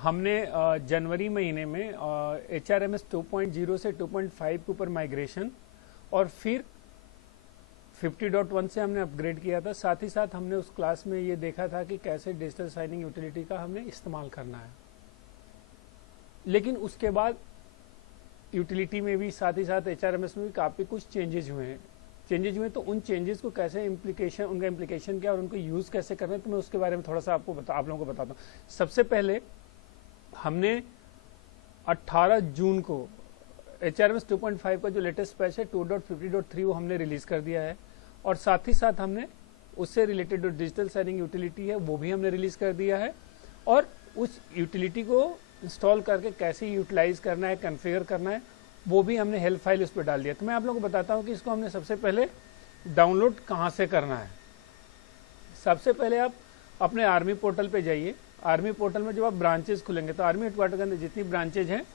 हमने जनवरी महीने में HRMS 2.0 से 2.5 के ऊपर माइग्रेशन और फिर 50.1 से हमने अपग्रेड किया था। साथ ही साथ हमने उस क्लास में ये देखा था कि कैसे डिजिटल साइनिंग यूटिलिटी का हमने इस्तेमाल करना है। लेकिन उसके बाद यूटिलिटी में भी साथ ही साथ HRMS में भी काफ़ी कुछ चेंजेज हुए तो उन चेंजेस को कैसे उनका इम्प्लीकेशन क्या और उनको यूज़ कैसे करना है, तो मैं उसके बारे में थोड़ा सा आप लोगों को बताता हूँ। सबसे पहले हमने 18 जून को HRMS 2.5 का जो लेटेस्ट पैच है 2.50.3 वो हमने रिलीज़ कर दिया है, और साथ ही साथ हमने उससे रिलेटेड जो डिजिटल साइनिंग यूटिलिटी है वो भी हमने रिलीज़ कर दिया है, और उस यूटिलिटी को इंस्टॉल करके कैसे यूटिलाइज करना है, कन्फिगर करना है, वो भी हमने हेल्प फाइल उस पर डाल दिया। तो मैं आप लोगों को बताता हूँ कि इसको हमने सबसे पहले डाउनलोड कहाँ से करना है। सबसे पहले आप अपने आर्मी पोर्टल पे जाइए। आर्मी पोर्टल में जब आप ब्रांचेज खुलेंगे तो आर्मी हेडक्वार्टर के अंदर जितनी ब्रांचेज हैं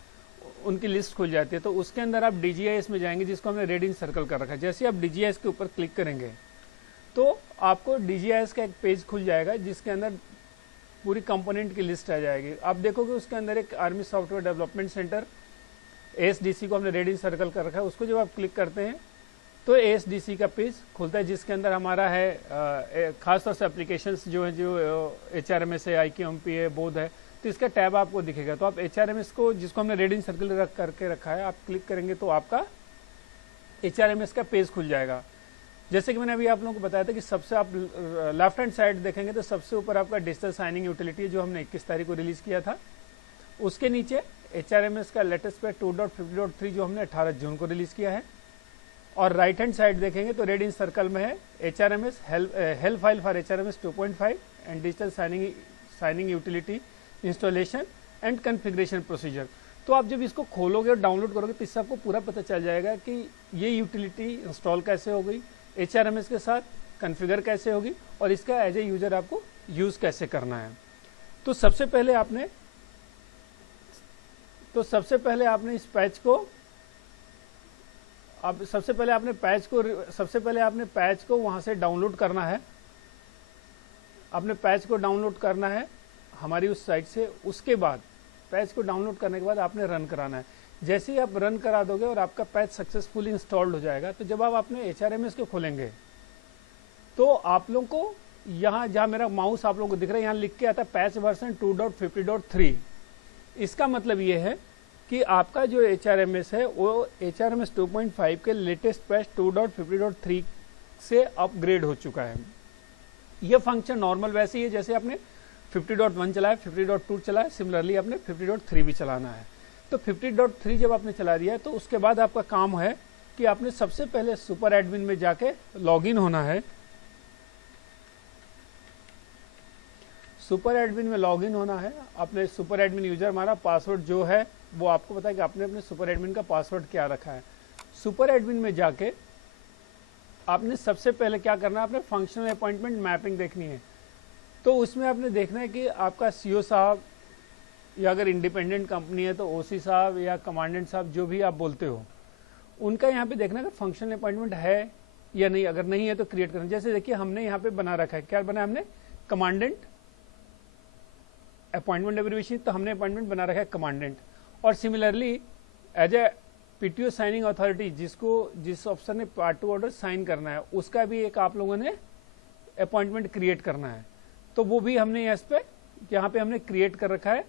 उनकी लिस्ट खुल जाती है। तो उसके अंदर आप DGIS में जाएंगे, जिसको हमने रेड इन सर्कल कर रखा है। जैसे आप DGIS के ऊपर क्लिक करेंगे तो आपको DGIS का एक पेज खुल जाएगा, जिसके अंदर पूरी कंपोनेंट की लिस्ट आ जाएगी। आप देखोगे उसके अंदर एक army software development centre ASDC को हमने रेड इन सर्कल कर रखा है। उसको जब आप क्लिक करते हैं तो ASDC का पेज खुलता है, जिसके अंदर हमारा है खासतौर से एप्लीकेशंस जो है, जो HRMS है, IQMP है, बोध है, तो इसका टैब आपको दिखेगा। तो आप HRMS को, जिसको हमने रेड इन सर्कल करके रखा है, आप क्लिक करेंगे तो आपका HRMS का पेज खुल जाएगा। जैसे कि मैंने अभी आप लोगों को बताया था कि सबसे आप लेफ्ट हैंड साइड देखेंगे तो सबसे ऊपर आपका डिजिटल साइनिंग यूटिलिटी जो हमने 21 तारीख को रिलीज़ किया था। उसके नीचे HRMS का लेटेस्ट पे 2.50.3 जो हमने 18 जून को रिलीज़ किया है, और राइट हैंड साइड देखेंगे तो रेड इन सर्कल में है HRMS help file for HRMS 2.5 and digital signing utility installation and configuration procedure. तो आप जब इसको खोलोगे और डाउनलोड करोगे तो इससे आपको पूरा पता चल जाएगा कि ये यूटिलिटी इंस्टॉल कैसे हो गई, HRMS के साथ कन्फिगर कैसे होगी, और इसका एज ए यूजर आपको यूज़ कैसे करना है। तो सबसे पहले आपने इस पैच को सबसे पहले आपने पैच को वहां से डाउनलोड करना है। आपने पैच को डाउनलोड करना है हमारी उस साइट से। उसके बाद पैच को डाउनलोड करने के बाद आपने रन कराना है। जैसे ही आप रन करा दोगे और आपका पैच सक्सेसफुली इंस्टॉल्ड हो जाएगा, तो जब आप अपने HRMS को खोलेंगे तो आप लोगों को यहाँ, जहाँ मेरा माउस आप लोगों को दिख रहा है, यहाँ लिख के आता है पैच वर्जन 2.50.3। इसका मतलब ये है कि आपका जो HRMS है वो HRMS 2.5 के लेटेस्ट पैच 2.50.3 से अपग्रेड हो चुका है। यह फंक्शन नॉर्मल वैसे ही है जैसे आपने 50.1 चलाया, 50.2 चलाया, सिमिलरली आपने 50.3 भी चलाना है। तो 50.3 जब आपने चला दिया तो उसके बाद आपका काम है कि आपने सबसे पहले सुपर एडमिन में जाके लॉगिन होना है। सुपर एडमिन में लॉगिन होना है। अपने सुपर एडमिन यूजर, हमारा पासवर्ड जो है वो आपको पता है कि आपने अपने सुपर एडमिन का पासवर्ड क्या रखा है। सुपर एडमिन में जाके आपने सबसे पहले क्या करना है, आपने फंक्शनल अपॉइंटमेंट मैपिंग देखनी है। तो उसमें आपने देखना है कि आपका CO साहब, या अगर इंडिपेंडेंट कंपनी है तो OC साहब या कमांडेंट साहब, जो भी आप बोलते हो, उनका यहाँ पे देखना है कि फंक्शनल अपॉइंटमेंट है या नहीं। अगर नहीं है तो क्रिएट करना। जैसे देखिए हमने यहाँ पे बना रखा है, क्या बना है हमने, कमांडेंट अपॉइंटमेंट एब्रिविएशन, तो हमने अपॉइंटमेंट बना रखा है कमांडेंट। और similarly as a PTO signing authority, जिस ऑफिसर ने पार्ट 2 ऑर्डर साइन करना है, उसका भी एक आप लोगों ने अपॉइंटमेंट क्रिएट करना है। तो वो भी हमने यहाँ पे हमने क्रिएट कर रखा है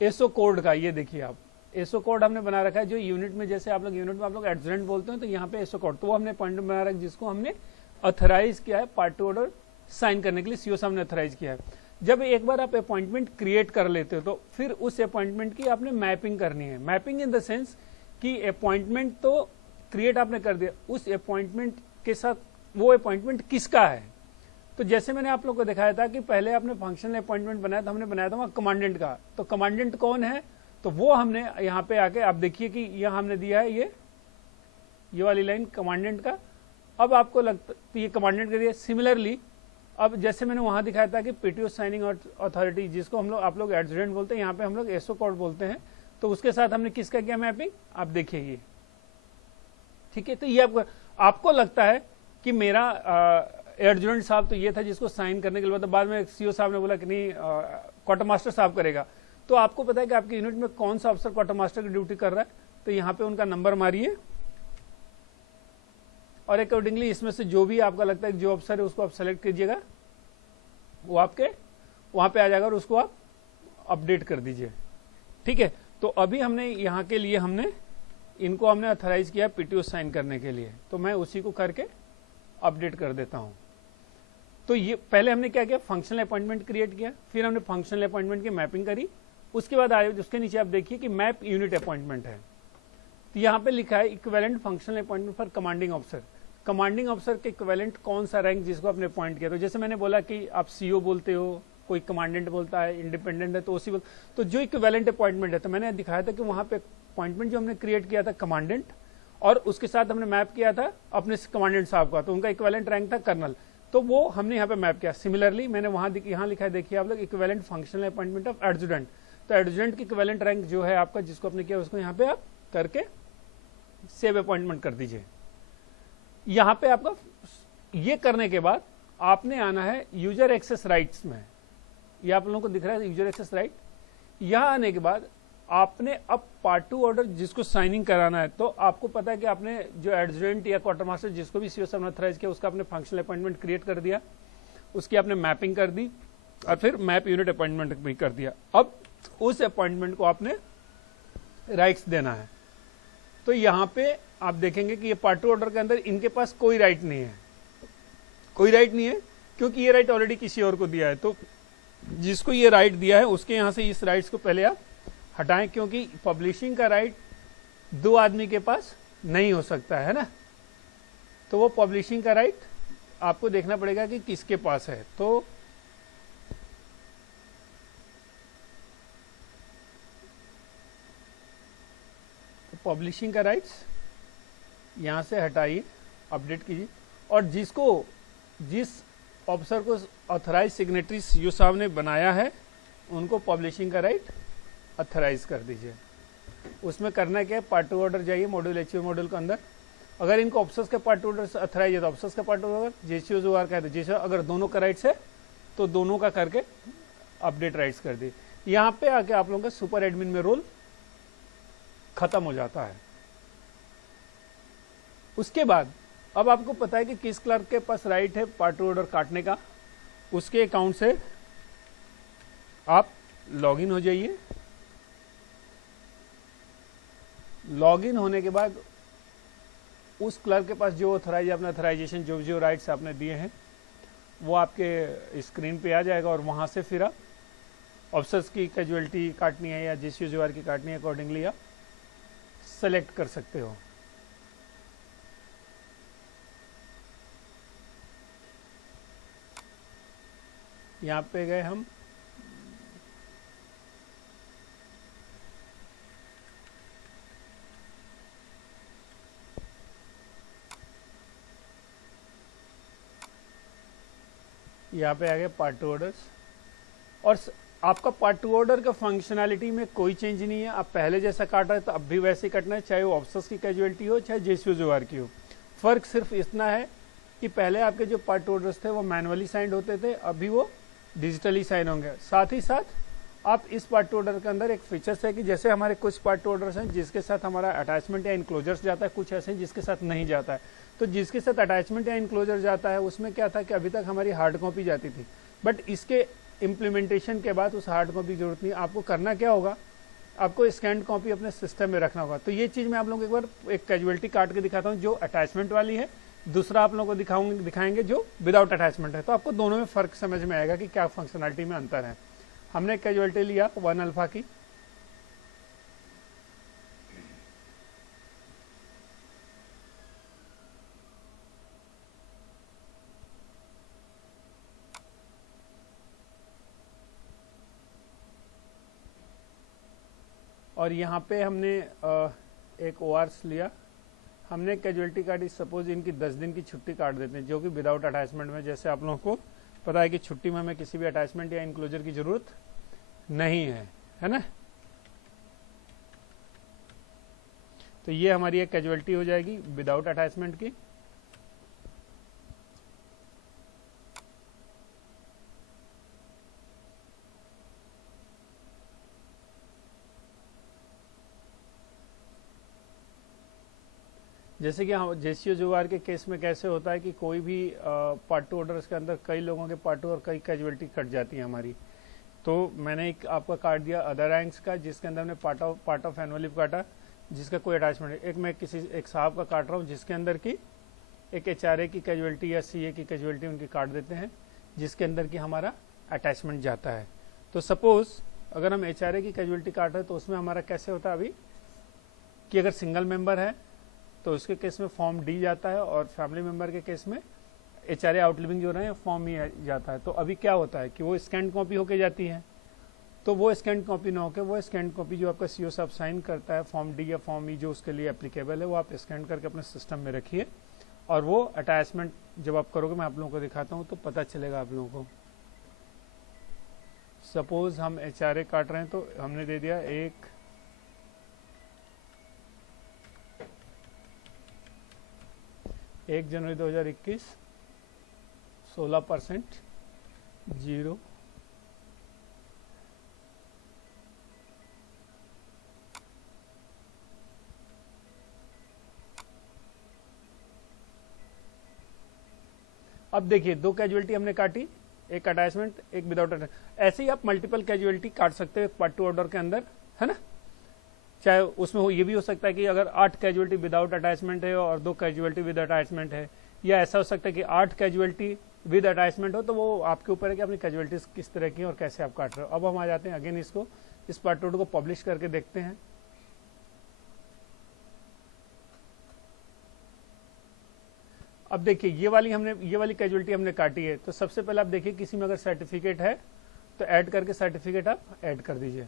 एसओ कोड का। ये देखिए आप, एसओ कोड हमने बना रखा है, जो यूनिट में, जैसे आप लोग यूनिट में आप लोग एडजुडेंट बोलते हैं, तो यहाँ पे एसओ कोड, तो वो हमने अपॉइंटमेंट बना रखा है जिसको हमने ऑथराइज किया है पार्ट 2 ऑर्डर साइन करने के लिए। CO साहब ने ऑथराइज किया है। जब एक बार आप अपॉइंटमेंट क्रिएट कर लेते हो तो फिर उस अपॉइंटमेंट की आपने मैपिंग करनी है। मैपिंग इन द सेंस कि अपॉइंटमेंट तो क्रिएट आपने कर दिया, उस अपॉइंटमेंट के साथ वो अपॉइंटमेंट किसका है। तो जैसे मैंने आप लोग को दिखाया था कि पहले आपने फंक्शनल अपॉइंटमेंट बनाया था, हमने बनाया था वहाँ कमांडेंट का। तो कमांडेंट कौन है, तो वो हमने यहाँ पे आके आप देखिए कि यहाँ हमने दिया है ये वाली लाइन कमांडेंट का। अब आपको लगता तो ये कमांडेंट का दिया। सिमिलरली अब जैसे मैंने वहाँ दिखाया था कि PTO साइनिंग अथॉरिटी, जिसको हम लोग, आप लोग एडजुडेंट बोलते हैं, यहाँ पे हम लोग एसओ कोड बोलते हैं, तो उसके साथ हमने किसका किया मैपिंग, आप देखिए ये, ठीक है। तो ये आपको लगता है कि मेरा एडजुडेंट साहब तो ये था जिसको साइन करने के बाद में सीओ साहब ने बोला कि नहीं क्वार्टर मास्टर साहब करेगा। तो आपको पता है कि आपकी यूनिट में कौन सा अफसर क्वार्टर मास्टर की ड्यूटी कर रहा है, तो यहाँ पे उनका नंबर मारिए और अकॉर्डिंगली इसमें से जो भी आपका लगता है जो अफसर है उसको आप सेलेक्ट कीजिएगा, वो आपके वहां पे आ जाएगा और उसको आप अपडेट कर दीजिए। ठीक है, तो अभी हमने यहाँ के लिए इनको हमने ऑथराइज किया पीटीओ साइन करने के लिए, तो मैं उसी को करके अपडेट कर देता हूं। तो ये पहले हमने क्या किया, फंक्शनल अपॉइंटमेंट क्रिएट किया, फिर हमने फंक्शनल अपॉइंटमेंट की मैपिंग करी, उसके बाद आए उसके नीचे आप देखिए कि मैप यूनिट अपॉइंटमेंट है। तो यहाँ पे लिखा है equivalent functional appointment for commanding officer. Commanding officer के इक्विवेलेंट कौन सा रैंक जिसको आपने अपॉइंट किया, तो जैसे मैंने बोला कि आप सीओ बोलते हो, कोई कमांडेंट बोलता है, इंडिपेंडेंट है तो उसी बोल, तो जो इक्विवेलेंट अपॉइंटमेंट है, तो मैंने दिखाया था कि वहां पे अपॉइंटमेंट जो हमने क्रिएट किया था कमांडेंट, और उसके साथ हमने मैप किया था अपने कमांडेंट साहब का, तो उनका इक्विवेलेंट रैंक था कर्नल, तो वो हमने यहाँ पे मैप किया। सिमिलरली मैंने वहां यहाँ लिखा है, देखिए आप लोग, इक्विवेलेंट फंक्शनल अपॉइंटमेंट ऑफ एडजुडेंट, तो एडजुडेंट की इक्विवेलेंट रैंक जो है आपका जिसको आपने किया उसको यहाँ पे आप करके सेव अपॉइंटमेंट कर दीजिए। यहाँ पे आपका ये करने के बाद आपने आना है यूजर एक्सेस राइट्स में, ये आप लोगों को दिख रहा है यूजर एक्सेस राइट। यहां आने के बाद आपने अब पार्ट 2 ऑर्डर जिसको साइनिंग कराना है, तो आपको पता है कि आपने जो एडजुडेंट या क्वार्टर मास्टर जिसको भी सीओ साहब ने ऑथराइज किया उसका आपने फंक्शनल अपॉइंटमेंट क्रिएट कर दिया, उसकी आपने मैपिंग कर दी और फिर मैप यूनिट अपॉइंटमेंट भी कर दिया। अब उस अपॉइंटमेंट को आपने राइट्स देना है। तो यहां पे आप देखेंगे कि ये पार्ट 2 ऑर्डर के अंदर इनके पास कोई राइट नहीं है, कोई राइट नहीं है, क्योंकि ये राइट ऑलरेडी किसी और को दिया है। तो जिसको ये राइट दिया है उसके यहां से इस राइट्स को पहले आप हटाएं, क्योंकि पब्लिशिंग का राइट 2 आदमी के पास नहीं हो सकता है ना, तो वो पब्लिशिंग का राइट आपको देखना पड़ेगा कि किसके पास है। तो पब्लिशिंग का राइट्स यहां से हटाइए, अपडेट कीजिए, और जिस ऑफिसर को ऑथराइज सिग्नेटरी सीओ साहब ने बनाया है उनको पब्लिशिंग का राइट ऑथराइज कर दीजिए। उसमें करना क्या है, पार्ट 2 ऑर्डर जाइए मॉड्यूल एचओ मॉड्यूल के अंदर, अगर इनको ऑफिसर्स का पार्ट 2 ऑर्डर ऑथराइज है तो ऑफिसर्स का पार्ट 2 ऑर्डर, जेसीओ जो आर का है तो जेसीओ, अगर दोनों का राइट्स है तो दोनों का करके अपडेट राइट्स कर दी। यहाँ पे आके आप लोगों का सुपर एडमिन में रोल खत्म हो जाता है। उसके बाद अब आपको पता है कि किस क्लर्क के पास राइट है पार्ट 2 ऑर्डर काटने का, उसके अकाउंट से आप लॉगिन हो जाइए। लॉगिन होने के बाद उस क्लर्क के पास जो अपने ऑथराइजेशन जो राइट्स आपने दिए हैं वो आपके स्क्रीन पे आ जाएगा, और वहां से फिर आप ऑफिसर्स की कैजुअलिटी काटनी है या जेसीओ की काटनी है, अकॉर्डिंगली आप सेलेक्ट कर सकते हो। यहाँ पे गए हम, यहाँ पे आ गए पार्ट 2 ऑर्डर्स, और आपका पार्ट 2 ऑर्डर का फंक्शनैलिटी में कोई चेंज नहीं है। आप पहले जैसा काट रहे हैं तो अब भी वैसे ही कटना है, चाहे वो ऑफिसर्स की कैजुअलिटी हो चाहे जेसीओ जोआर की हो। फर्क सिर्फ इतना है कि पहले आपके जो पार्ट 2 ऑर्डर्स थे वो मैनुअली साइंड होते थे, अभी वो डिजिटली साइन होंगे। साथ ही साथ आप इस पार्ट 2 ऑर्डर के अंदर एक फीचर्स है कि जैसे हमारे कुछ पार्ट 2 ऑर्डर्स हैं जिसके साथ हमारा अटैचमेंट या इनक्लोजर्स जाता है, कुछ ऐसे हैं जिसके साथ नहीं जाता है। तो जिसके साथ अटैचमेंट या इनक्लोजर जाता है उसमें क्या था कि अभी तक हमारी हार्ड कॉपी जाती थी, बट इसके इम्प्लीमेंटेशन के बाद उस हार्ड कॉपी की जरूरत नहीं। आपको करना क्या होगा, आपको स्कैन कॉपी अपने सिस्टम में रखना होगा। तो ये चीज़ मैं आप लोगों को एक बार एक कैजुअलिटी काट के दिखाता हूँ जो अटैचमेंट वाली है, दूसरा आप लोगों को दिखाएंगे जो विदाउट अटैचमेंट है। तो आपको दोनों में फर्क समझ में आएगा कि क्या फंक्शनलिटी में अंतर है। हमने कैजुअलिटी लिया 1 अल्फा की, और यहाँ पे हमने एक ओआरस लिया। हमने कैजुअलिटी काटी, सपोज इनकी 10 दिन की छुट्टी काट देते हैं जो कि विदाउट अटैचमेंट में, जैसे आप लोगों को पता है कि छुट्टी में हमें किसी भी अटैचमेंट या इनक्लोजर की जरूरत नहीं है ना। तो ये हमारी एक कैजुअलिटी हो जाएगी विदाउट अटैचमेंट की। जैसे कि हम जेसीओ जुगार के केस में कैसे होता है कि कोई भी पार्ट टू ऑर्डर के अंदर कई लोगों के पार्ट टू और कई कैजुअलिटी कट जाती है हमारी। तो मैंने एक आपका काट दिया अदर रैंक्स का, जिसके अंदर हमने पार्ट ऑफ एनुअल लीव काटा जिसका कोई अटैचमेंट है। एक मैं एक साहब का काट रहा हूँ जिसके अंदर की एक एचआरए की कैजुअलिटी या सीए की कैजुअलिटी उनकी काट देते हैं, जिसके अंदर की हमारा अटैचमेंट जाता है। तो सपोज अगर हम एचआरए की कैजुअलिटी काट रहे हैं तो उसमें हमारा कैसे होता है अभी कि अगर सिंगल मेंबर है तो उसके केस में फॉर्म डी जाता है, और फैमिली मेंबर के केस में एचआरए आउटलिविंग जो रहे हैं फॉर्म ई जाता है। तो अभी क्या होता है कि वो स्कैन कॉपी होके जाती है, तो वो स्कैन कॉपी ना होकर वो स्कैन कॉपी जो आपका सीओ साहब साइन करता है फॉर्म डी या फॉर्म ई जो उसके लिए एप्लीकेबल है वो आप स्कैन करके अपने सिस्टम में रखिए, और वो अटैचमेंट जब आप करोगे मैं आप लोगों को दिखाता हूँ तो पता चलेगा आप लोगों को। सपोज हम एचआरए काट रहे हैं तो हमने दे दिया 1 जनवरी 2021 16% 0 अब देखिए 2 कैजुअलिटी हमने काटी, एक अटैचमेंट एक विदाउट अटैचमेंट। ऐसे ही आप मल्टीपल कैजुअलिटी काट सकते हो पार्ट टू ऑर्डर के अंदर, है ना। चाहे उसमें ये भी हो सकता है कि अगर 8 कैजुअलिटी विदाउट अटैचमेंट है और 2 कैजुअलिटी विद अटैचमेंट है, या ऐसा हो सकता है कि 8 कैजुअलिटी विद अटैचमेंट हो, तो वो आपके ऊपर है कि अपनी कैजुअलिटीज किस तरह की और कैसे आप काट रहे हो। अब हम आ जाते हैं अगेन इसको इस पार्ट टू को पब्लिश करके देखते हैं। अब देखिए ये वाली कैजुअलिटी हमने काटी है। तो सबसे पहले आप देखिए किसी में अगर सर्टिफिकेट है तो ऐड करके सर्टिफिकेट आप ऐड कर दीजिए।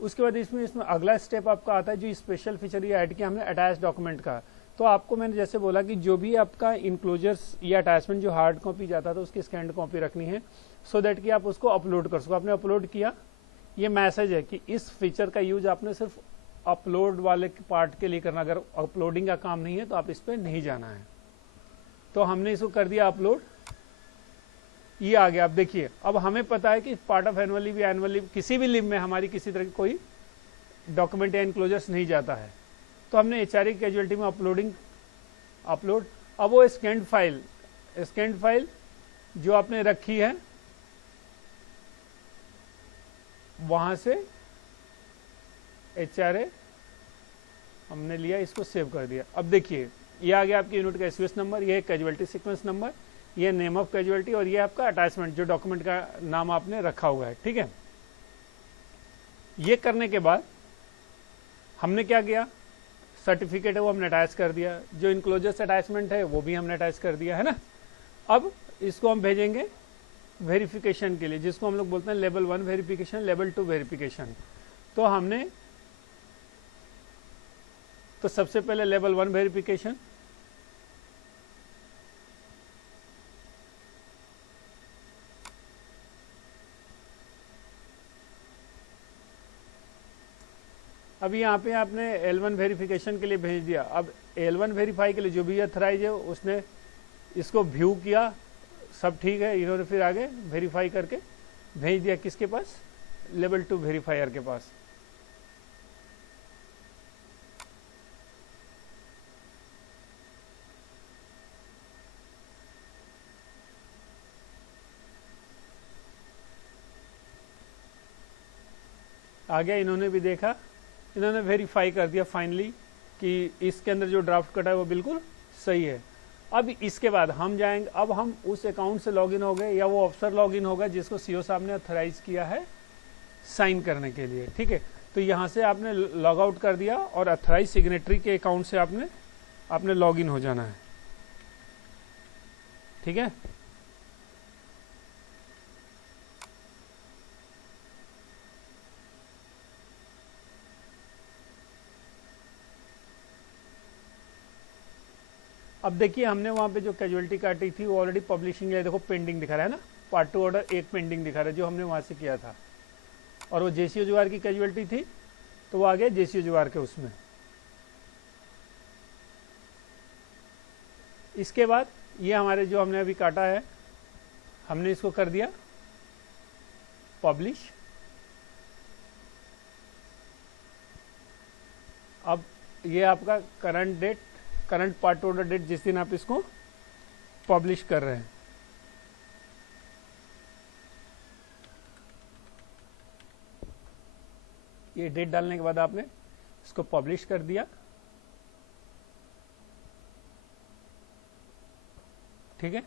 उसके बाद इसमें अगला स्टेप आपका आता है जो स्पेशल फीचर ये ऐड किया हमने अटैच डॉक्यूमेंट का। तो आपको मैंने जैसे बोला कि जो भी आपका इंक्लोजर्स या अटैचमेंट जो हार्ड कॉपी जाता था उसकी स्कैंड कॉपी रखनी है, सो दैट कि आप उसको अपलोड कर सको। आपने अपलोड किया, ये मैसेज है कि इस फीचर का यूज आपने सिर्फ अपलोड वाले पार्ट के लिए करना, अगर अपलोडिंग का काम नहीं है तो आप इस पर नहीं जाना है। तो हमने इसको कर दिया अपलोड, ये आ गया। अब देखिए अब हमें पता है कि पार्ट ऑफ एनुअल लीव किसी भी लीव में हमारी किसी तरह की कोई डॉक्यूमेंट या इनक्लोजर्स नहीं जाता है। तो हमने एचआरए कैजुअलिटी में अपलोड। अब वो स्कैंड फाइल जो आपने रखी है वहां से एचआरए हमने लिया, इसको सेव कर दिया। अब देखिए ये आ गया आपकी यूनिट का एसवीएस नंबर, ये कैजुअलिटी सीक्वेंस नंबर, ये नेम ऑफ कैजुअलिटी, और ये आपका अटैचमेंट जो डॉक्यूमेंट का नाम आपने रखा हुआ है। ठीक है, ये करने के बाद हमने क्या किया, सर्टिफिकेट है वो हमने अटैच कर दिया, जो इनक्लोजर्स अटैचमेंट है वो भी हमने अटैच कर दिया, है ना। अब इसको हम भेजेंगे वेरिफिकेशन के लिए, जिसको हम लोग बोलते हैं लेवल 1 वेरिफिकेशन, लेवल 2 वेरिफिकेशन। तो सबसे पहले लेवल 1 वेरिफिकेशन, अब यहाँ पे आपने L1 वेरिफिकेशन के लिए भेज दिया। अब L1 वेरीफाई के लिए जो भी अथराइज है उसने इसको व्यू किया, सब ठीक है, इन्होंने फिर आगे वेरीफाई करके भेज दिया किसके पास, लेवल 2 वेरीफायर के पास। आ गया, इन्होंने भी देखा, इन्होंने वेरीफाई कर दिया फाइनली कि इसके अंदर जो ड्राफ्ट कटा है वो बिल्कुल सही है। अब इसके बाद हम जाएंगे, अब हम उस अकाउंट से लॉगिन हो गए या वो ऑफिसर लॉगिन होगा जिसको सीओ साहब ने ऑथराइज किया है साइन करने के लिए। ठीक है, तो यहाँ से आपने लॉग आउट कर दिया और ऑथराइज सिग्नेटरी के अकाउंट से आपने लॉगिन हो जाना है। ठीक है, अब देखिए हमने वहाँ पे जो कैजुअलिटी काटी थी वो ऑलरेडी पब्लिशिंग है, देखो पेंडिंग दिखा रहा है ना, पार्ट 2 ऑर्डर एक पेंडिंग दिखा रहा है जो हमने वहाँ से किया था, और वो जेसीओ जुगार की कैजुअलिटी थी तो वो आ गया जेसीओ जुगार के उसमें। इसके बाद ये हमारे जो हमने अभी काटा है हमने इसको कर दिया पब्लिश। अब ये आपका current date current part order date जिस दिन आप इसको पब्लिश कर रहे हैं। ये डेट डालने के बाद आपने इसको पब्लिश कर दिया, ठीक है।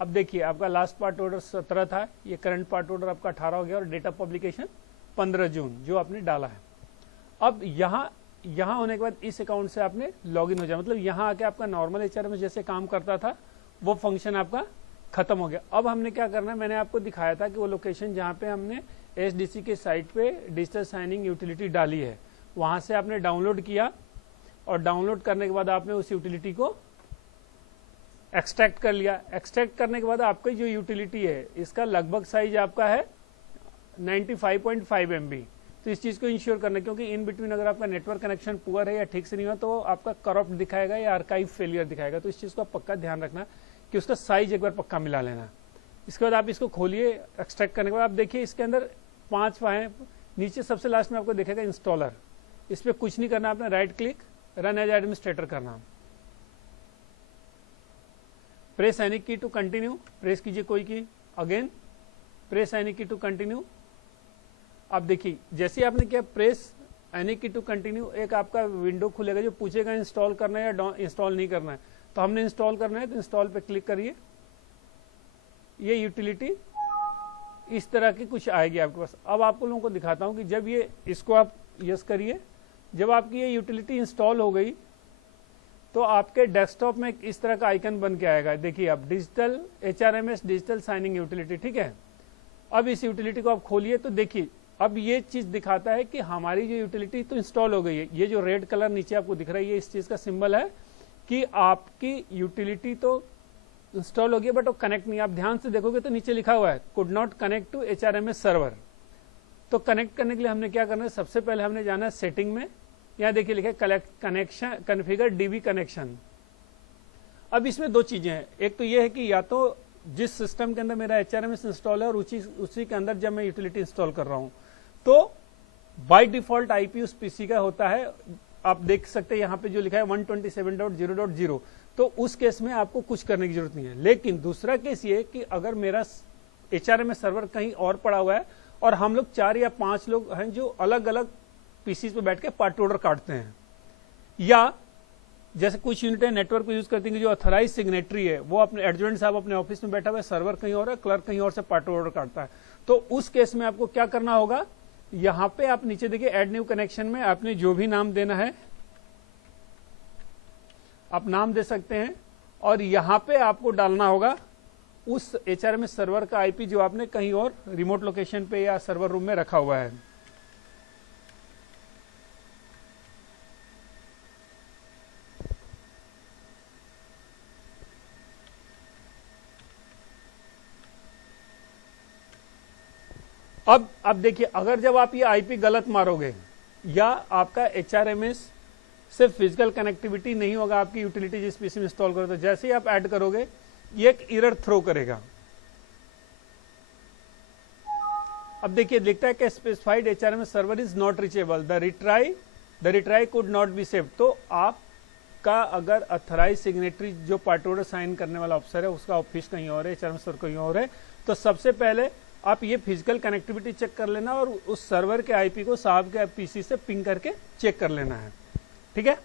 अब देखिए आपका लास्ट पार्ट ऑर्डर 17 था, ये करंट पार्ट ऑर्डर आपका 18 हो गया और डेट ऑफ पब्लिकेशन 15 जून जो आपने डाला है। अब यहाँ होने के बाद इस अकाउंट से आपने लॉगिन हो जाए, मतलब यहाँ आके आपका नॉर्मल एचआरएम में जैसे काम करता था वो फंक्शन आपका खत्म हो गया। अब हमने क्या करना है, मैंने आपको दिखाया था कि वो लोकेशन जहाँ पे हमने एसडीसी के साइट पे डिजिटल साइनिंग यूटिलिटी डाली है, वहां से आपने डाउनलोड किया और डाउनलोड करने के बाद आपने उस यूटिलिटी को एक्सट्रैक्ट कर लिया। एक्सट्रैक्ट करने के बाद आपकी जो यूटिलिटी है इसका लगभग साइज आपका है 95.5 MB। तो इस चीज को इंश्योर करना, क्योंकि इन बिटवीन अगर आपका नेटवर्क कनेक्शन पुअर है या ठीक से नहीं हुआ तो आपका करप्ट दिखाएगा या आर्काइव फेलियर दिखाएगा। तो इस चीज को आप पक्का ध्यान रखना कि उसका साइज एक बार पक्का मिला लेना। इसके बाद आप इसको खोलिए, एक्सट्रैक्ट करने के बाद आप देखिए इसके अंदर 5 फाइल, नीचे सबसे लास्ट में आपको दिखेगा इंस्टॉलर। इस पर कुछ नहीं करना, आपने right click run as administrator करना। Press any key to continue, press कीजिए कोई key, again press any key to continue. अब देखिए जैसे आपने किया press any key to continue, एक आपका विंडो खुलेगा जो पूछेगा इंस्टॉल करना है या इंस्टॉल नहीं करना है। तो हमने इंस्टॉल करना है तो इंस्टॉल पे क्लिक करिए। ये यूटिलिटी इस तरह की कुछ आएगी आपके पास। अब आप लोगों को दिखाता हूं कि जब ये इसको आप यस करिए, जब आपकी ये यूटिलिटी इंस्टॉल हो गई तो आपके डेस्कटॉप में इस तरह का आइकन बन के आएगा। देखिए आप digital HRMS digital signing utility, ठीक है। अब इस यूटिलिटी को आप खोलिए तो देखिए अब ये चीज दिखाता है कि हमारी जो यूटिलिटी तो इंस्टॉल हो गई है। ये जो रेड कलर नीचे आपको दिख रहा है ये इस चीज का सिंबल है कि आपकी यूटिलिटी तो इंस्टॉल हो गया बट वो कनेक्ट नहीं। आप ध्यान से देखोगे तो नीचे लिखा हुआ है could not connect to HRMS server. तो कनेक्ट करने के लिए हमने क्या करना है, सबसे पहले हमने जाना है सेटिंग में, यहाँ देखिए लिखा है कनेक्शन कॉन्फ़िगर DB कनेक्शन। अब इसमें 2 चीजें हैं, एक तो ये है कि या तो जिस सिस्टम के अंदर मेरा HRMS इंस्टॉल है और उसी के अंदर जब मैं यूटिलिटी इंस्टॉल कर रहा हूं तो बाय डिफॉल्ट IP उस पीसी का होता है। आप देख सकते हैं यहाँ पे जो लिखा है 127.0.0, तो उस केस में आपको कुछ करने की जरूरत नहीं है। लेकिन दूसरा केस ये कि अगर मेरा HRMS सर्वर कहीं और पड़ा हुआ है और हम लोग 4 या 5 लोग हैं जो अलग अलग पीसी पे बैठ के पार्ट ऑर्डर काटते हैं, या जैसे कुछ यूनिटें नेटवर्क पे यूज करती हैं जो ऑथराइज सिग्नेटरी है, वो अपने एडजुएंट साहब अपने ऑफिस में बैठा हुआ है, सर्वर कहीं और है, क्लर्क कहीं और से पार्ट ऑर्डर काटता है। तो उस केस में आपको क्या करना होगा, यहाँ पे आप नीचे देखिए ऐड न्यू कनेक्शन में आपने जो भी नाम देना है आप नाम दे सकते हैं और यहाँ पे आपको डालना होगा उस HRMS सर्वर का IP जो आपने कहीं और रिमोट लोकेशन पे या सर्वर रूम में रखा हुआ है। अब देखिए अगर जब आप ये IP गलत मारोगे या आपका HRMS से फिजिकल कनेक्टिविटी नहीं होगा आपकी यूटिलिटी जिस पीसी में इंस्टॉल करो, तो जैसे ही आप ऐड करोगे ये एक एरर थ्रो करेगा। अब देखिए लिखता है कि specified HRMS server is not reachable, the retry could not be saved. तो आपका अगर अथराइज सिग्नेटरी जो पार्ट ऑर्डर साइन करने वाला अफसर है उसका ऑफिस कहीं और है, HRMS सर्वर कहीं और है, तो सबसे पहले आप ये फिजिकल कनेक्टिविटी चेक कर लेना और उस सर्वर के IP को साहब के पीसी से पिंग करके चेक कर लेना है, ठीक है।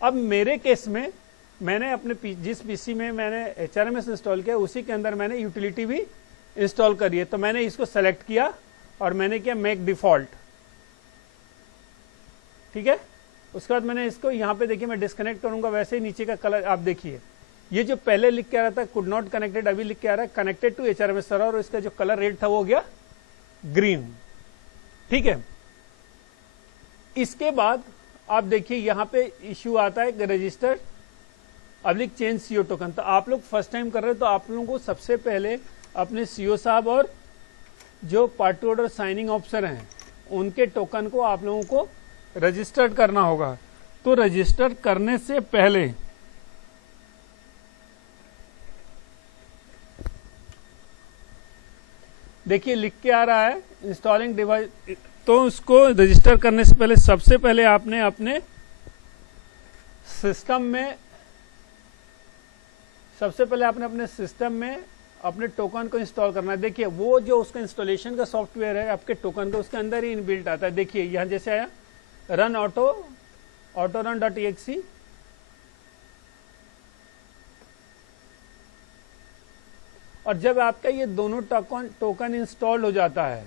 अब मेरे केस में मैंने अपने जिस पीसी में मैंने HRMS इंस्टॉल किया उसी के अंदर मैंने यूटिलिटी भी इंस्टॉल करी है। तो मैंने इसको सेलेक्ट किया और मैंने किया मेक डिफॉल्ट, ठीक है। उसके बाद मैंने इसको यहाँ पे देखिए मैं डिस्कनेक्ट करूंगा, वैसे ही नीचे का कलर आप देखिए, ये जो पहले लिख के आ रहा था कुड नॉट कनेक्टेड, अभी लिख के आ रहा है कनेक्टेड टू HRMS सर्वर और इसका जो कलर रेड था वो हो गया ग्रीन, ठीक है। इसके बाद आप देखिए यहाँ पे इश्यू आता है registered public change CO token. तो आप लोग फर्स्ट टाइम कर रहे हो तो आप लोगों को सबसे पहले अपने CO साहब और जो पार्ट ऑर्डर साइनिंग ऑफिसर हैं उनके टोकन को आप लोगों को रजिस्टर्ड करना होगा। तो रजिस्टर करने से पहले देखिए लिख के आ रहा है इंस्टॉलिंग डिवाइस, तो उसको रजिस्टर करने से पहले सबसे पहले आपने अपने सिस्टम में सबसे पहले आपने अपने सिस्टम में अपने टोकन को इंस्टॉल करना है। देखिए वो जो उसका इंस्टॉलेशन का सॉफ्टवेयर है आपके टोकन का, उसके अंदर ही इनबिल्ट आता है। देखिए यहाँ जैसे आया रन ऑटो रन .exe, और जब आपका ये दोनों टोकन इंस्टॉल हो जाता है,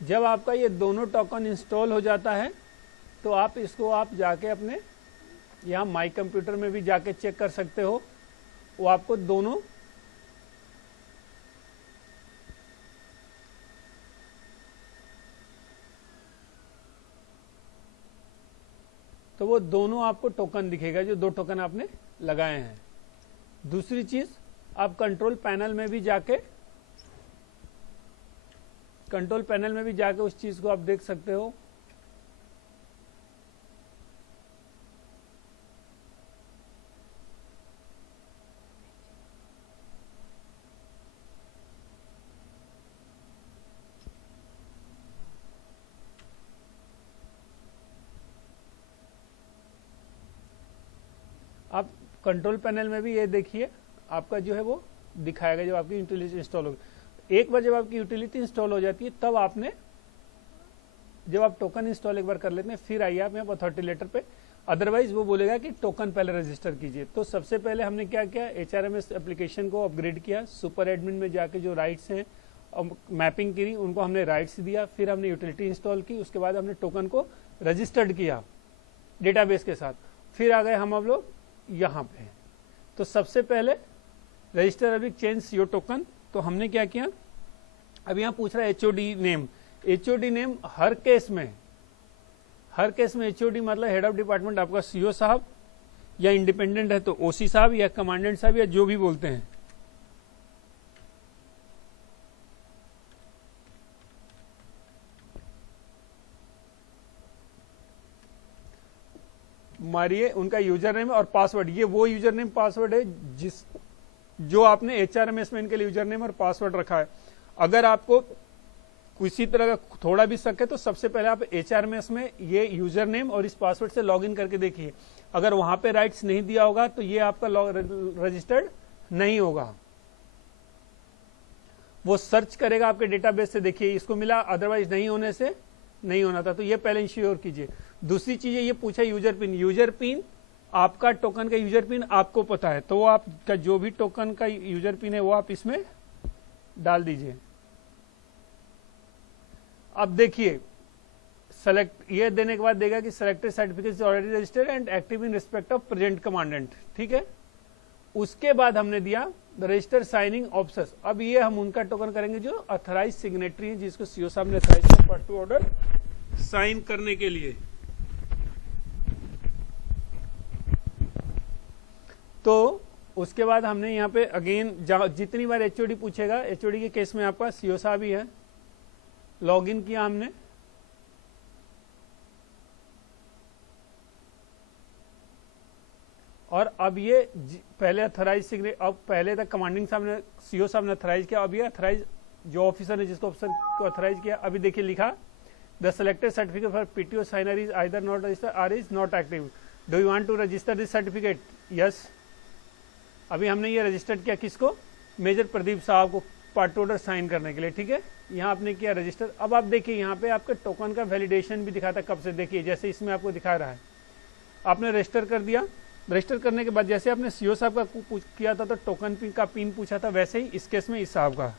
जब आपका ये दोनों टोकन इंस्टॉल हो जाता है तो आप इसको आप जाके अपने यहाँ माई कंप्यूटर में भी जाके चेक कर सकते हो। वो आपको दोनों तो वो दोनों आपको टोकन दिखेगा जो दो टोकन आपने लगाए हैं। दूसरी चीज, आप कंट्रोल पैनल में भी जाके उस चीज को आप देख सकते हो। आप कंट्रोल पैनल में भी ये देखिए आपका जो है वो दिखाएगा जब आपकी यूटिलिटी इंस्टॉल होगी। एक बार जब आपकी यूटिलिटी इंस्टॉल हो जाती है तब आपने, जब आप टोकन इंस्टॉल एक बार कर लेते हैं, फिर आइए आप यहाँ अथॉरिटी लेटर पे। अदरवाइज वो बोलेगा कि टोकन पहले रजिस्टर कीजिए। तो सबसे पहले हमने क्या किया, HRMS एप्लीकेशन को अपग्रेड किया। सुपर एडमिन में जाके जो राइट्स हैं और मैपिंग करी उनको हमने राइट्स दिया। फिर हमने यूटिलिटी इंस्टॉल की, उसके बाद हमने टोकन को रजिस्टर्ड किया डेटाबेस के साथ। फिर आ गए हम अब लोग यहाँ पे। तो सबसे पहले रजिस्टर अभी चेंज योर टोकन। तो हमने क्या किया, अब यहाँ पूछ रहा है HOD नेम। HOD नेम हर केस में HOD मतलब हेड ऑफ डिपार्टमेंट आपका CO साहब, या इंडिपेंडेंट है तो OC साहब या कमांडेंट साहब या जो भी बोलते हैं। मारिए उनका यूजर नेम और पासवर्ड, ये वो यूजर नेम पासवर्ड है जो आपने HRMS में इनके लिए यूजर नेम और पासवर्ड रखा है। अगर आपको किसी तरह का थोड़ा भी शक है तो सबसे पहले आप HRMS में ये यूजर नेम और इस पासवर्ड से लॉगिन करके देखिए। अगर वहां पे राइट्स नहीं दिया होगा तो ये आपका रजिस्टर्ड नहीं होगा। वो सर्च करेगा आपके डेटाबेस से, देखिए इसको मिला, अदरवाइज नहीं होने से नहीं होना था। तो ये पहले इंश्योर कीजिए। दूसरी चीज ये पूछा यूजर पिन आपका टोकन का यूजर पिन आपको पता है तो वो आपका जो भी टोकन का यूजर पिन है वो आप इसमें डाल दीजिए। अब देखिए सेलेक्ट, ये देने के बाद देगा कि selected certificate already registered and active in respect of present commandant. ठीक है, उसके बाद हमने दिया रजिस्टर साइनिंग ऑफिसर्स। अब ये हम उनका टोकन करेंगे जो अथराइज सिग्नेटरी है, जिसको CO साहब ने अथराइज किया पार्ट 2 ऑर्डर साइन करने के लिए। तो उसके बाद हमने यहाँ पे अगेन जितनी बार HOD पूछेगा, HOD के केस में आपका CO साहब ही है, लॉगिन किया हमने। और अब ये पहले अथराइज सिग्नेचर, अब पहले तक कमांडिंग साहब ने CO साहब ने अथराइज किया, अब ये अथराइज जो ऑफिसर ने जिसको ऑफिसर को अथराइज किया। अभी देखिए लिखा the selected certificate for PTO signer is either not registered और is not active, do you want to register this certificate? Yes. अभी हमने ये रजिस्टर्ड किया किसको, मेजर प्रदीप साहब को पार्ट 2 ऑर्डर साइन करने के लिए। ठीक है, यहाँ आपने किया रजिस्टर। अब आप देखिए यहाँ पे आपके टोकन का वैलिडेशन भी दिखाता है कब से। देखिए जैसे इसमें आपको दिखा रहा है, आपने रजिस्टर कर दिया। रजिस्टर करने के बाद जैसे आपने CO साहब का किया था तो टोकन का पिन पूछा था, वैसे ही इस केस में इस साहब का।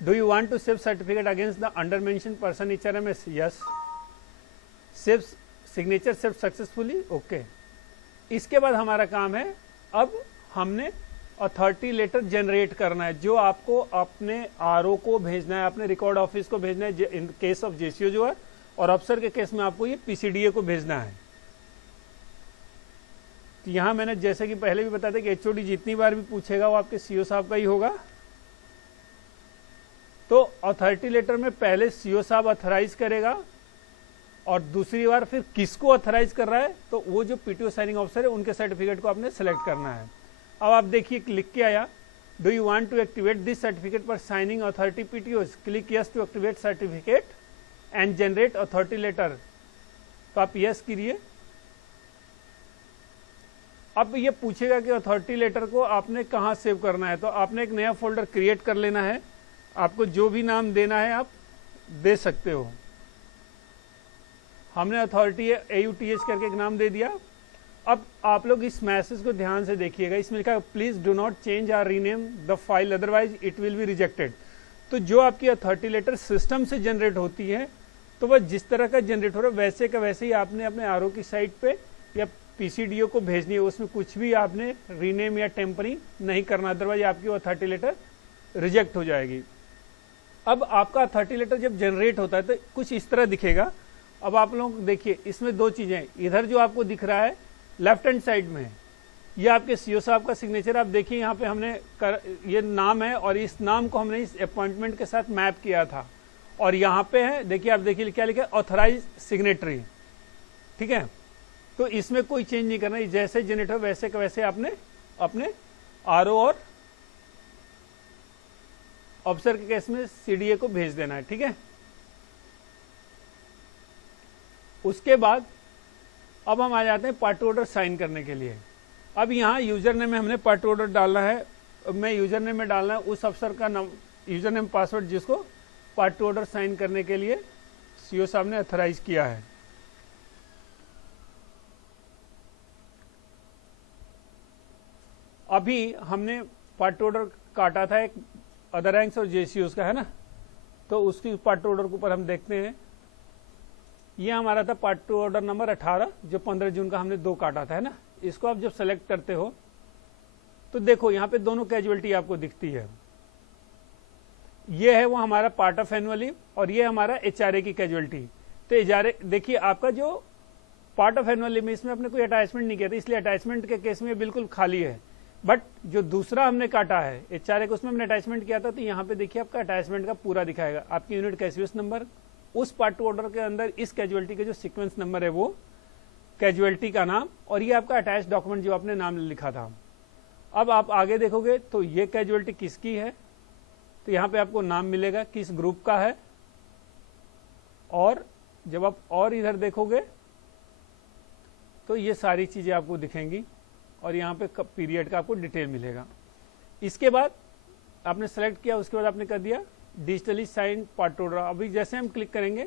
Do you want to save certificate against the under mention person HRMS? Yes. Save signature save successfully, okay. इसके बाद हमारा काम है, अब हमने अथॉरिटी लेटर जनरेट करना है जो आपको अपने RO को भेजना है, अपने रिकॉर्ड ऑफिस को भेजना है इन केस ऑफ JCO जो है, और अफसर के केस में आपको ये PCDA को भेजना है। तो यहां मैंने जैसे कि पहले भी बताया था कि HOD जितनी बार भी पूछेगा वो आपके CO साहब का ही होगा। तो अथॉरिटी लेटर में पहले CO साहब अथराइज करेगा और दूसरी बार फिर किसको अथराइज कर रहा है तो वो जो PTO साइनिंग ऑफिसर है उनके सर्टिफिकेट को आपने सेलेक्ट करना है। अब आप देखिए लिख के आया do you want to activate this certificate for signing authority PTOs, click yes to activate certificate and generate authority letter. तो आप यस कीजिए। अब ये पूछेगा कि अथॉरिटी लेटर को आपने कहाँ सेव करना है, तो आपने एक नया फोल्डर क्रिएट कर लेना है। आपको जो भी नाम देना है आप दे सकते हो। हमने अथॉरिटी AUTH करके एक नाम दे दिया। अब आप लोग इस मैसेज को ध्यान से देखिएगा, इसमें लिखा है प्लीज डू नॉट चेंज और rename the file otherwise it will be rejected. तो जो आपकी अथॉरिटी लेटर सिस्टम से जनरेट होती है, तो वह जिस तरह का जनरेट हो रहा है वैसे का वैसे ही आपने अपने RO की साइट पे या PCDO को भेजनी है। उसमें कुछ भी आपने रीनेम या टेम्परिंग नहीं करना, अदरवाइज आपकी अथॉरिटी लेटर रिजेक्ट हो जाएगी। अब आपका अथॉरिटी लेटर जब जनरेट होता है तो कुछ इस तरह दिखेगा। अब आप लोग देखिए, इसमें दो चीजें, इधर जो आपको दिख रहा है लेफ्ट हैंड साइड में, ये आपके CO साहब का सिग्नेचर। आप देखिए यहाँ पे हमने ये नाम है और इस नाम को हमने इस अपॉइंटमेंट के साथ मैप किया था। और यहाँ पे है, देखिए आप देखिए क्या लिखा है, ऑथराइज सिग्नेटरी। ठीक है, तो इसमें कोई चेंज नहीं करना, जैसे जनरेट हो वैसे का वैसे आपने अपने RO और ऑफिसर के केस में CDA को भेज देना है। ठीक है, उसके बाद अब हम आ जाते हैं पार्ट ऑर्डर साइन करने के लिए। अब यहाँ यूजर नेम में हमने पार्ट ऑर्डर डालना है। मैं यूजर नेम में डालना है उस अफसर का नाम, यूजर नेम पासवर्ड जिसको पार्ट ऑर्डर साइन करने के लिए CO साहब ने अथराइज किया है। अभी हमने पार्ट ऑर्डर काटा था एक अदर रैंक्स और JCOs का, है ना, तो उसकी पार्ट ऑर्डर के ऊपर हम देखते हैं। ये हमारा था पार्ट ऑर्डर नंबर 18 जो 15 जून का हमने 2 काटा था, है ना। इसको आप जब सेलेक्ट करते हो तो देखो यहाँ पे दोनों कैजुअलिटी आपको दिखती है। ये है वो हमारा पार्ट ऑफ एनुअल लीव और ये हमारा HRA की कैजुअलिटी। तो HRA देखिए, आपका जो पार्ट ऑफ एनुअल लीव में इसमें अपने कोई अटैचमेंट नहीं किया था, इसलिए अटैचमेंट के केस में बिल्कुल खाली है। बट जो दूसरा हमने काटा है HRA को, उसमें हमने अटैचमेंट किया था, तो यहाँ पे देखिए आपका अटैचमेंट का पूरा दिखाएगा, आपकी यूनिट कैजुअल्स नंबर, उस पार्ट ऑर्डर के अंदर इस कैजुअलिटी का जो सीक्वेंस नंबर है वो कैजुअलिटी का नाम, और ये आपका अटैच डॉक्यूमेंट जो आपने नाम लिखा था। अब आप आगे देखोगे तो ये कैजुअलिटी किसकी है, तो यहाँ पे आपको नाम मिलेगा किस ग्रुप का है, और जब आप और इधर देखोगे तो ये सारी चीजें आपको दिखेंगी और यहाँ पे पीरियड का आपको डिटेल मिलेगा। इसके बाद आपने सेलेक्ट किया, उसके बाद आपने कर दिया डिजिटली साइन पार्ट ऑर्डर। अभी जैसे हम क्लिक करेंगे,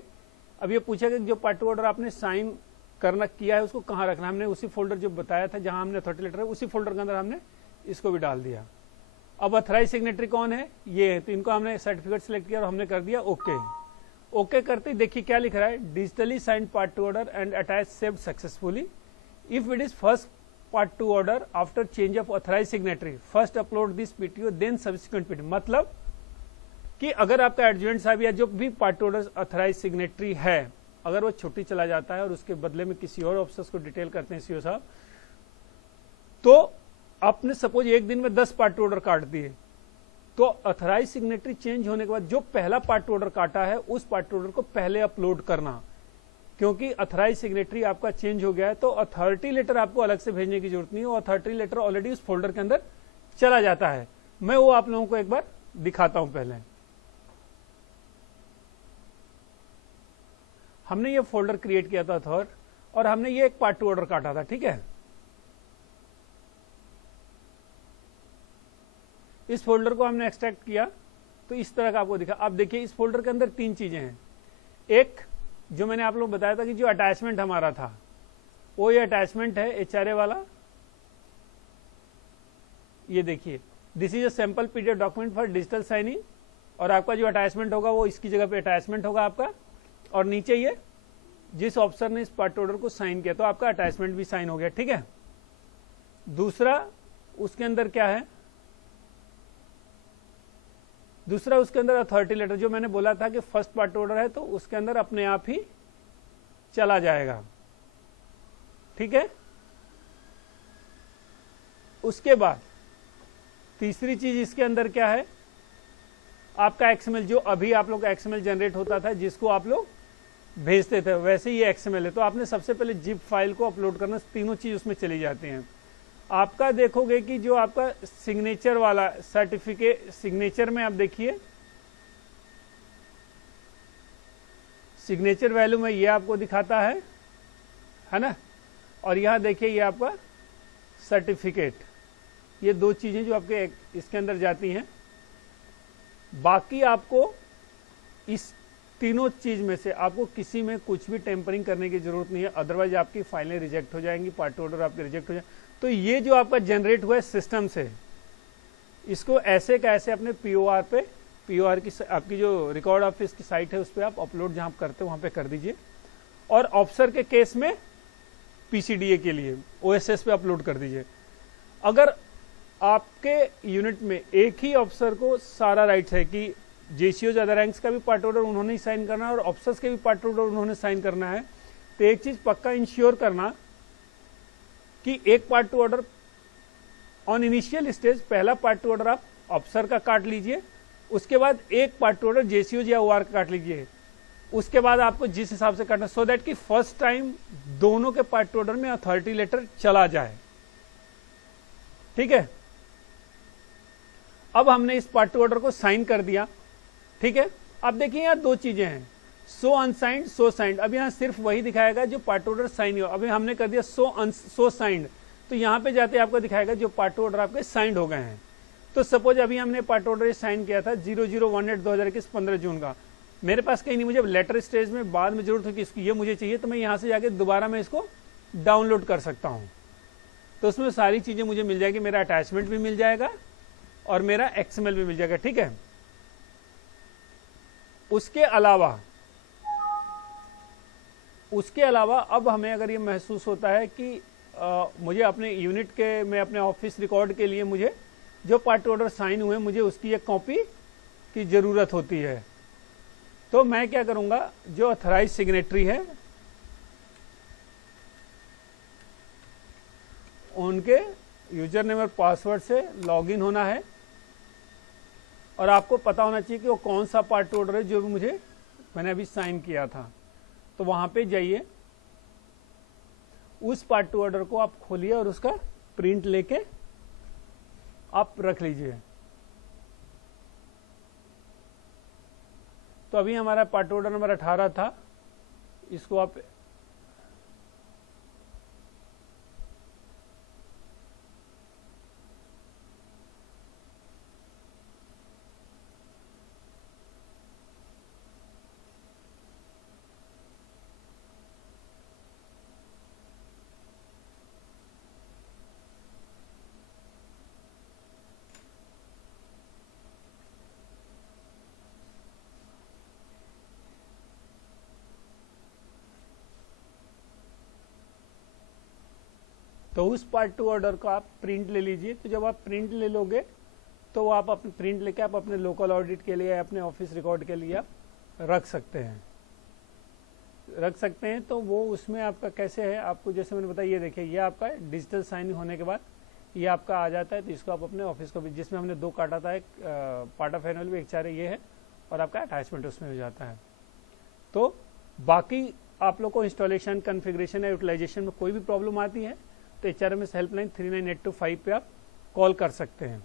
अब ये पूछेगा कि जो पार्ट ऑर्डर आपने साइन करना किया है उसको कहाँ रखना है। हमने उसी फोल्डर जो बताया था जहां हमने अथॉरिटी लेटर है उसी फोल्डर के अंदर हमने इसको भी डाल दिया। अब अथराइज सिग्नेटरी कौन है, ये है, तो इनको हमने सर्टिफिकेट सेलेक्ट किया और हमने कर दिया ओके। ओके करते ही देखिए क्या लिख रहा है, digitally sign part two order and attach saved successfully if it is first part two order after change of authorise signatory first upload this PTO then subsequent PTO। मतलब कि अगर आपका एडजुएंट साहब या जो भी part two order authorise signatory है, अगर वो छुट्टी चला जाता है और उसके बदले में किसी और ऑफिसर्स को डिटेल करते हैं CO साहब, तो आपने सपोज एक दिन में 10 पार्ट ऑर्डर काट दिए, तो अथराइज सिग्नेटरी चेंज होने के बाद जो पहला पार्ट ऑर्डर काटा है उस पार्ट ऑर्डर को पहले अपलोड करना, क्योंकि अथराइज सिग्नेटरी आपका चेंज हो गया है। तो अथॉरिटी लेटर आपको अलग से भेजने की जरूरत नहीं है, वो अथॉरिटी लेटर ऑलरेडी उस फोल्डर के अंदर चला जाता है। मैं वो आप लोगों को एक बार दिखाता हूं। पहले हमने ये फोल्डर क्रिएट किया था अथॉर, और हमने ये एक पार्ट टू ऑर्डर काटा था, ठीक है। इस फोल्डर को हमने एक्सट्रैक्ट किया तो इस तरह का आपको दिखा। अब देखिए इस फोल्डर के अंदर 3 चीजें हैं। एक जो मैंने आप लोग बताया था कि जो अटैचमेंट हमारा था वो ये अटैचमेंट है HRA वाला, ये देखिए this is a sample PDF document for digital signing, और आपका जो अटैचमेंट होगा वो इसकी जगह पे अटैचमेंट होगा आपका, और नीचे ये जिस ऑफिसर ने इस पार्ट ऑर्डर को साइन किया तो आपका अटैचमेंट भी साइन हो गया, ठीक है। दूसरा उसके अंदर क्या है, दूसरा उसके अंदर अथॉरिटी लेटर, जो मैंने बोला था कि फर्स्ट पार्ट ऑर्डर है तो उसके अंदर अपने आप ही चला जाएगा, ठीक है। उसके बाद तीसरी चीज इसके अंदर क्या है, आपका XML, जो अभी आप लोग का XML जनरेट होता था जिसको आप लोग भेजते थे, वैसे ही ये XML है। तो आपने सबसे पहले जिप फाइल को अपलोड करना, तीनों चीज उसमें चली जाती हैं। आपका देखोगे कि जो आपका सिग्नेचर वाला सर्टिफिकेट, सिग्नेचर में आप देखिए, सिग्नेचर वैल्यू में ये आपको दिखाता है ना, और यहां देखिए ये आपका सर्टिफिकेट, ये दो चीजें जो आपके इसके अंदर जाती हैं। बाकी आपको इस तीनों चीज में से आपको किसी में कुछ भी टेम्परिंग करने की जरूरत नहीं है, अदरवाइज आपकी फाइलें रिजेक्ट हो जाएंगी, पार्ट ऑर्डर आपके रिजेक्ट हो जाए। तो ये जो आपका जनरेट हुआ है सिस्टम से, इसको ऐसे का ऐसे अपने पीओआर पे, पीओआर की आपकी जो रिकॉर्ड ऑफिस की साइट है उस पर आप अपलोड जहां करते हो वहां पे कर दीजिए, और ऑफिसर के केस में पीसीडीए के लिए ओएसएस पे अपलोड कर दीजिए। अगर आपके यूनिट में एक ही ऑफिसर को सारा राइट्स है कि जेसीओ ज्यादा रैंक्स का भी पार्ट ऑर्डर उन्होंने ही साइन करना है और ऑफिसर्स के भी पार्ट ऑर्डर उन्होंने साइन करना है, तो एक चीज पक्का इंश्योर करना कि एक part order on initial stage, पहला पार्ट ऑर्डर आप ऑफिसर का काट लीजिए, उसके बाद एक पार्ट ऑर्डर जेसीओ या ओआर का काट लीजिए, उसके बाद आपको जिस हिसाब से काटना, सो दैट कि फर्स्ट टाइम दोनों के पार्ट ऑर्डर में अथॉरिटी लेटर चला जाए। ठीक है, अब हमने इस पार्ट ऑर्डर को साइन कर दिया। ठीक है, अब देखिए यहाँ दो चीजें हैं, सो अनसाइंड, सो साइंड। अब यहाँ सिर्फ वही दिखाएगा जो पार्ट ऑर्डर साइन हुआ। अभी हमने कर दिया सो साइंड, तो यहाँ पे जाते आपको दिखाएगा जो पार्ट ऑर्डर आपके साइंड हो गए हैं। तो सपोज अभी हमने पार्ट ऑर्डर साइन किया था 0018/2021 15 जून का, मेरे पास कहीं नहीं, मुझे लेटर स्टेज में बाद में जरूरत है कि इसको ये मुझे चाहिए, तो मैं यहाँ से जाके दोबारा मैं इसको डाउनलोड कर सकता हूँ। तो उसमें सारी चीजें मुझे मिल जाएगी, मेरा अटैचमेंट भी मिल जाएगा और मेरा एक्सएमएल भी मिल जाएगा। ठीक है, उसके अलावा अब हमें अगर ये महसूस होता है कि मुझे अपने यूनिट के, मैं अपने ऑफिस रिकॉर्ड के लिए मुझे जो पार्ट ऑर्डर साइन हुए मुझे उसकी एक कॉपी की जरूरत होती है, तो मैं क्या करूंगा, जो ऑथराइज सिग्नेटरी है उनके यूजर नेम और पासवर्ड से लॉगिन होना है, और आपको पता होना चाहिए कि वो कौन सा पार्ट ऑर्डर है जो भी मैंने अभी साइन किया था। तो वहां पे जाइए, उस पार्ट ऑर्डर को आप खोलिए और उसका प्रिंट लेके आप रख लीजिए। तो अभी हमारा पार्ट ऑर्डर नंबर 18 था, इसको आप तो उस पार्ट टू ऑर्डर को आप प्रिंट ले लीजिए। तो जब आप प्रिंट ले लोगे तो आप अपने प्रिंट लेके आप अपने लोकल ऑडिट के लिए, अपने ऑफिस रिकॉर्ड के लिए आप रख सकते हैं। तो वो उसमें आपका कैसे है, आपको जैसे मैंने बताया, ये देखिए ये आपका डिजिटल साइन होने के बाद ये आपका आ जाता है। तो इसको आप अपने ऑफिस को भी, जिसमें हमने दो काटा था, एक पार्ट ऑफ एनुअल भी, एक चारे ये है, और आपका अटैचमेंट उसमें हो जाता है। तो बाकी आप लोग को इंस्टॉलेशन, कॉन्फ़िगरेशन या यूटिलाइजेशन में कोई भी प्रॉब्लम आती है तो HRMS हेल्पलाइन 39825 पे आप कॉल कर सकते हैं।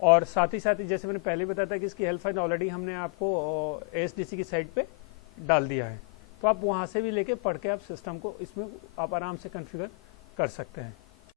और साथ ही जैसे मैंने पहले बताया था कि इसकी हेल्पलाइन ऑलरेडी हमने आपको ASDC की साइट पे डाल दिया है, तो आप वहाँ से भी लेके पढ़ के आप सिस्टम को इसमें आप आराम से कॉन्फ़िगर कर सकते हैं।